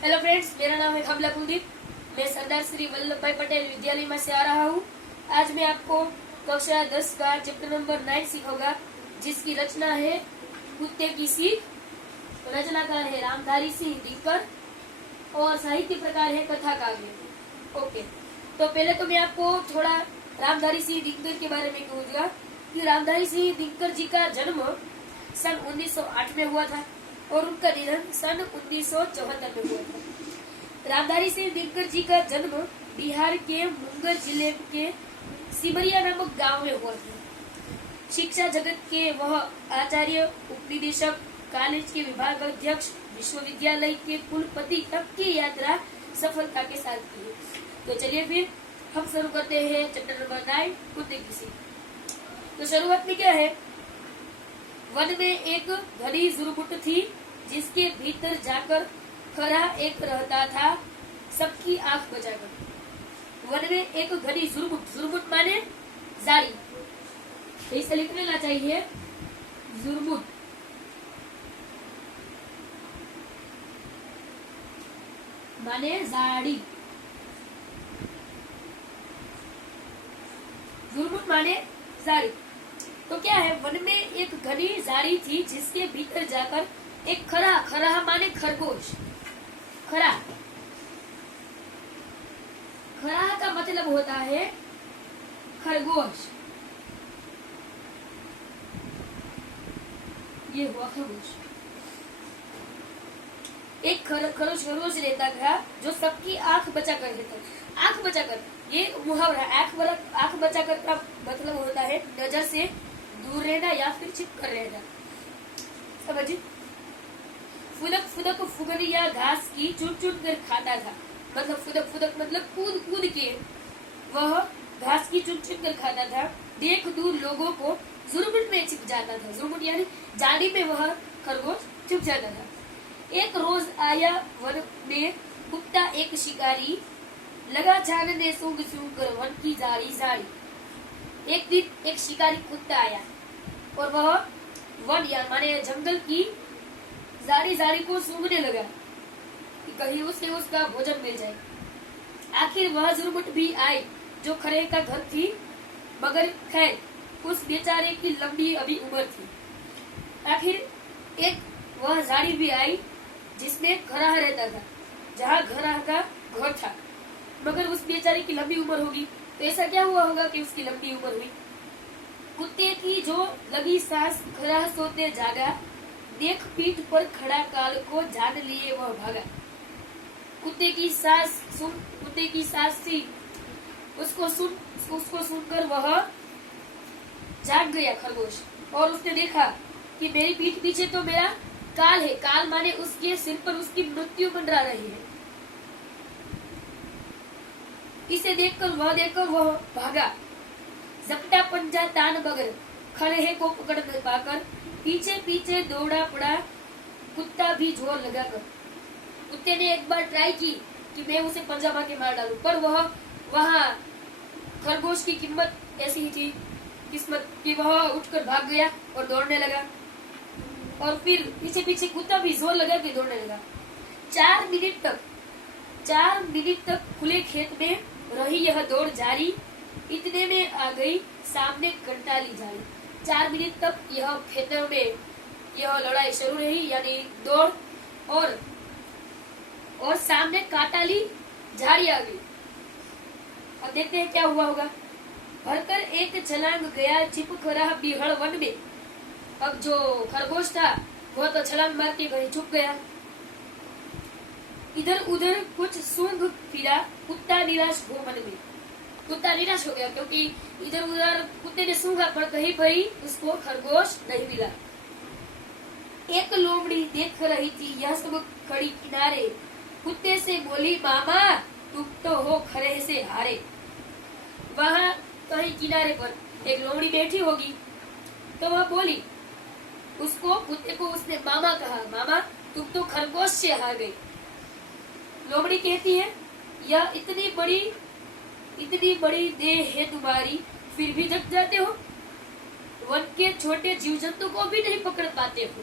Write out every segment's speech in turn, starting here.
Hello friends, मेरा नाम है खबला कुलदीप। मैं सरदार श्री वल्लभ भाई पटेल विद्यालय में से आ रहा हूँ। आज मैं आपको कक्षा 10 का चैप्टर नंबर 9 सिखाऊंगा, जिसकी रचना है कुत्ते की सीख। रचनाकार है रामधारी सिंह दिनकर और साहित्य प्रकार है कथा काव्य। ओके, तो पहले तो मैं आपको थोड़ा रामधारी सिंह दिनकर के बारे में कहूँगा कि रामधारी सिंह दिनकर जी का जन्म सन 1908 में हुआ था और उनका निधन सन 1974 में हुआ था। रामधारी सिंह दिनकर जी का जन्म बिहार के मुंगेर जिले के सिमरिया नामक गांव में हुआ था। शिक्षा जगत के वह आचार्य, उपनिदेशक, कॉलेज के विभाग अध्यक्ष, विश्वविद्यालय के कुलपति तक की यात्रा सफलता के साथ की। तो चलिए फिर हम शुरू करते हैं चैप्टर नंबर 9 कुत्ते की सीख। तो शुरुआत में क्या है, वन में एक घनी जुरमुट थी जिसके भीतर जाकर खरा एक रहता था सबकी आंख बचाकर। वन में एक घनी जुरमुट, जुरमुट माने जाली, इसे लिख लेना चाहिए, जुरमुट माने जाड़ी, जुरमुट माने जाड़ी। तो क्या है, वन में एक घनी जाड़ी थी जिसके भीतर जाकर एक खरा, खरा माने खरगोश, खरा, खरा का मतलब होता है खरगोश। ये हुआ खरगोश। एक खरगोश रहता था जो सबकी आंख बचा कर रहता। आंख बचाकर, ये मुहावरा आंख बचाकर का मतलब होता है नजर से दूर रहना या फिर छिप कर रहना। समझिए, फुदक फुदक फुगरिया घास की चुन चुन कर खाता था। मतलब फुदक फुदक मतलब कूद कूद के वह घास की चुन चुन कर खाता था। देख दूर लोगों को जुरमुट में छिप जाता था। जुरमुट यानी जाली में वह खरगोश छिप जाता था। एक रोज आया वन में कुत्ता एक शिकारी, लगा छानने सूंघ सूंघ कर वन की जाली जाली। एक दिन एक शिकारी कुत्ता आया और वह वन या माने जंगल की जारी जारी को सूंघने लगा कि कहीं उसे उसका भोजन मिल जाए। आखिर वह जुरमुट भी आई जो खरे का घर थी, मगर खैर उस बेचारे की लंबी अभी उम्र थी। आखिर एक वह झाड़ी भी आई जिसमें खरा रहता था, जहाँ खरा का घर था, मगर उस बेचारे की लंबी उम्र होगी। तो ऐसा क्या हुआ होगा कि उसकी लंबी उम्र हुई। कुत्ते की जो लगी सांस, खरा सोते जागा, देख पीठ पर खड़ा काल को जान लिए वह भागा। कुत्ते की सांस थी, उसको सुनकर वह जाग गया खरगोश, और उसने देखा कि मेरी पीठ पीछे तो मेरा काल है। काल माने उसके सिर पर उसकी मृत्यु मंडरा रही है। इसे देखकर वह भागा। जपटा पंजा तान बगर खड़े को पकड़ न पाकर पीछे पीछे दौड़ा पड़ा कुत्ता भी जोर लगाकर। कुत्ते ने एक बार ट्राई की कि मैं उसे पंजा मार के मार डालूं, पर वहाँ खरगोश की ऐसी ही थी किस्मत कि वह उठकर भाग गया और दौड़ने लगा। और फिर पीछे पीछे कुत्ता भी जोर लगा के दौड़ने लगा। 4 मिनट तक खुले खेत में रही यह दौड़ जारी। इतने में आ गई सामने कंटाली जाली। 4 मिनट तक यह खेतों में यह लड़ाई शुरू रही, यानी दौड़, और सामने काटाली झाड़ी आ गई। अब देखते हैं क्या हुआ होगा। भरकर एक छलांग गया छिप खरा बिहड़ वन में। अब जो खरगोश था वह तो छलांग मार के कहीं छुप गया। इधर उधर कुछ सूंघ फिरा, कुत्ता निराश हो मन में। कुत्ता निराश हो गया क्योंकि इधर उधर कुत्ते ने सूंघा पर कहीं भी उसको खरगोश नहीं मिला। एक लोमड़ी देख रही थी यह सब खड़ी किनारे, कुत्ते से बोली, मामा तुम तो हो खरे से हारे। वहाँ कहीं किनारे पर एक लोमड़ी बैठी होगी, तो वह बोली उसको, कुत्ते को उसने मामा कहा, मामा तुम तो खरगोश से हार गई। लोमड़ी कहती है, यह इतनी बड़ी देह है तुम्हारी, फिर भी जग जाते हो। वन के छोटे जीव जंतु को भी नहीं पकड़ पाते हो।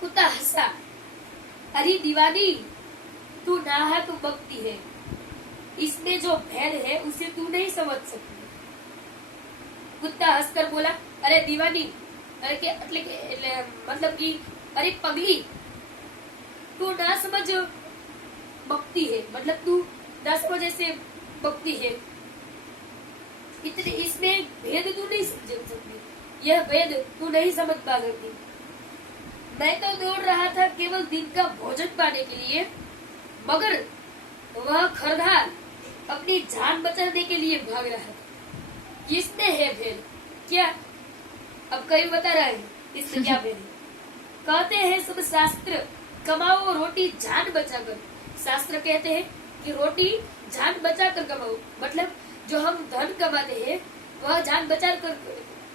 कुत्ता हंसा, अरे दीवानी, तू नाहक बकती है, इसमें जो भेद है उसे तू नहीं समझ सकती। कुत्ता हंसकर बोला, अरे दीवानी, अरे के मतलब कि अरे पगली, तू ना समझ बकती है, मतलब तू ना समझ ऐसे बकती है, इतने इसमें भेद तू नहीं समझ सकती, यह भेद तू नहीं समझ पा सकती। मैं तो दौड़ रहा था केवल दिन का भोजन पाने के लिए, मगर वह खरधार अपनी जान बचाने के लिए भाग रहा था। इसमें है भेद क्या? अब कई बता रहा है इसमें क्या भेद है। कहते हैं सब शास्त्र, कमाओ रोटी जान बचाकर। शास्त्र कहते हैं कि रोटी जान बचाकर कमाओ, मतलब जो हम धन कमाते हैं वह जान बचा कर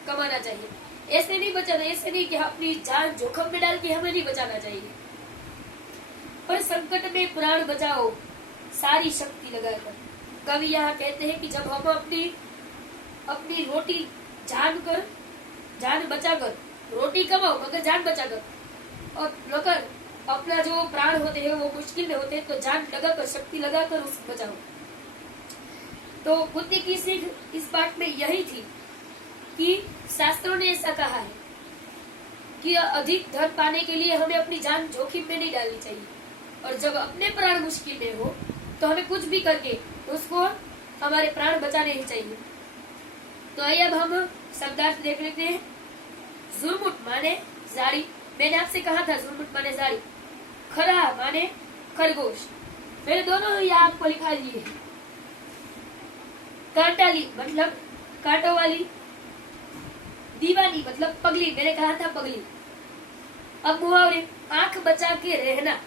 कमाना चाहिए। ऐसे नहीं बचाना, ऐसे नहीं कि अपनी जान जोखिम में डाल के हमें नहीं बचाना चाहिए। पर संकट में प्राण बचाओ सारी शक्ति लगाकर। कवि यहाँ कहते हैं कि जब हम अपनी रोटी जान बचाकर रोटी कमाओ मगर जान बचाकर, और मगर अपना जो प्राण होते हैं वो मुश्किल में होते हैं तो जान लगाकर, शक्ति लगाकर उसको बचाओ। तो बुद्धि की सीख इस पाठ में यही थी कि शास्त्रों ने ऐसा कहा है कि अधिक धन पाने के लिए हमें अपनी जान जोखिम में नहीं डालनी चाहिए, और जब अपने प्राण मुश्किल में हो तो हमें कुछ भी करके उसको हमारे प्राण बचाने ही चाहिए। तो आइए अब हम शब्दार्थ देख लेते हैं। जुर्मुट माने जाड़ी, मैंने आपसे कहा था जुर्मुट माने जाड़ी। खरा माने खरगोश, मेरे दोनों यहाँ आपको लिखा लिए। कांटाली मतलब कांटों वाली। दीवानी मतलब पगली, मैंने कहा था पगली। अब मुहावरे, आंख बचा के रहना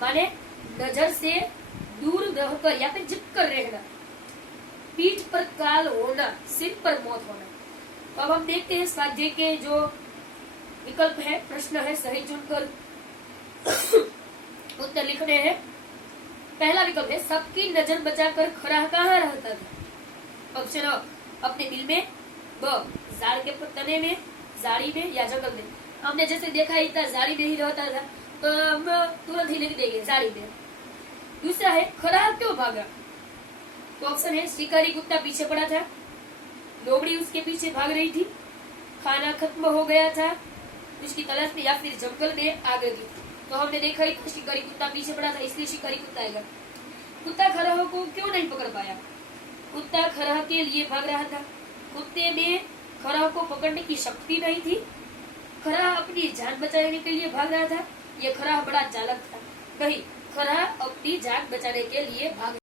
माने नजर से दूर रहकर या फिर झुककर रहना। पीठ पर काल होना, सिर पर मौत होना। तो अब हम देखते हैं स्वाध्याय के जो विकल्प है, प्रश्न है, सही चुनकर उत्तर लिखने हैं। पहला विकल्प है, सबकी नजर बचाकर खरा कहाँ रहता था? ऑप्शन अ, अपने दिल में। ब, जाड़ के तने में, जाड़ी में या जंगल में। हमने जैसे देखा ही था जाड़ी में ही रहता था, तो हम तुरंत ही लिख देंगे जाड़ी में। दूसरा है, खरा क्यों भागा? तो ऑप्शन है, शिकारी कुत्ता पीछे पड़ा था, लोमड़ी उसके पीछे भाग रही थी, खाना खत्म हो गया था उसकी तलाश में, या फिर जंगल में आग लगी। तो हमने देखा ही था शिकारी कुत्ता पीछे पड़ा था, इसलिए शिकारी कुत्ता आएगा। कुत्ता खरहा को क्यों नहीं पकड़ पाया? कुत्ता खरहा के लिए भाग रहा था, कुत्ते में खरहा को पकड़ने की शक्ति नहीं थी, खरहा अपनी जान बचाने के लिए भाग रहा था, ये खरहा बड़ा चालाक था। नहीं, खरहा अपनी जान बचाने के लिए भाग